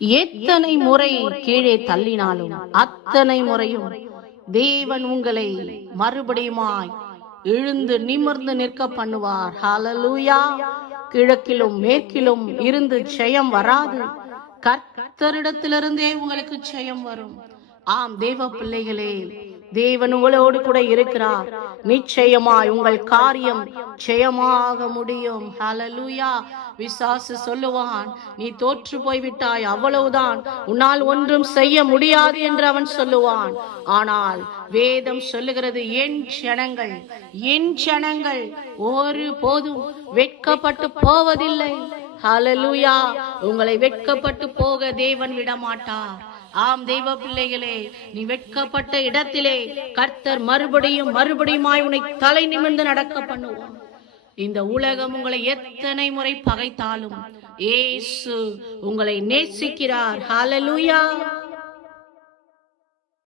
எத்தனை முறை கீழே தள்ளினாலும் அத்தனை முறையும் தேவன் உங்களை மறுபடியுமாய் எழுந்து நிமிர்ந்து நிற்க பண்ணுவார். ஹல்லேலூயா. கிழக்கிலும் மேற்கிலும் இருந்து ஜெயம் வராது, கர்த்தரிடத்திலிருந்தே உங்களுக்கு ஜெயம் வரும். ஆம் தேவ பிள்ளைகளே, தேவன் உங்களோடு கூட இருக்கிறார். நிச்சயமாய் உங்கள் காரியம் ஜெயமாக முடியும். ஹல்லேலூயா. விசாசு சொல்லுவான், நீ தோற்று போய்விட்டாய், அவ்வளவுதான், உன்னால் ஒன்றும் செய்ய முடியாது என்று அவன் சொல்லுவான். ஆனால் வேதம் சொல்லுகிறது, என் ஜனங்கள் ஒரு போதும் வெட்கப்பட்டு போவதில்லை. ஹல்லேலூயா. உங்களை வெட்கப்பட்டு போக தேவன் விடமாட்டார். ஆம் தெய்வ பிள்ளைகளே, நீ வெட்கப்பட்ட இடத்திலே கர்த்தர் மறுபடியுமாய் உன்னை தலை நிமிர்ந்து நடக்க பண்ணுவார். இந்த உலகம் உங்களை எத்தனை முறை பகைத்தாலும் இயேசு உங்களை நேசிக்கிறார். ஹல்லேலூயா.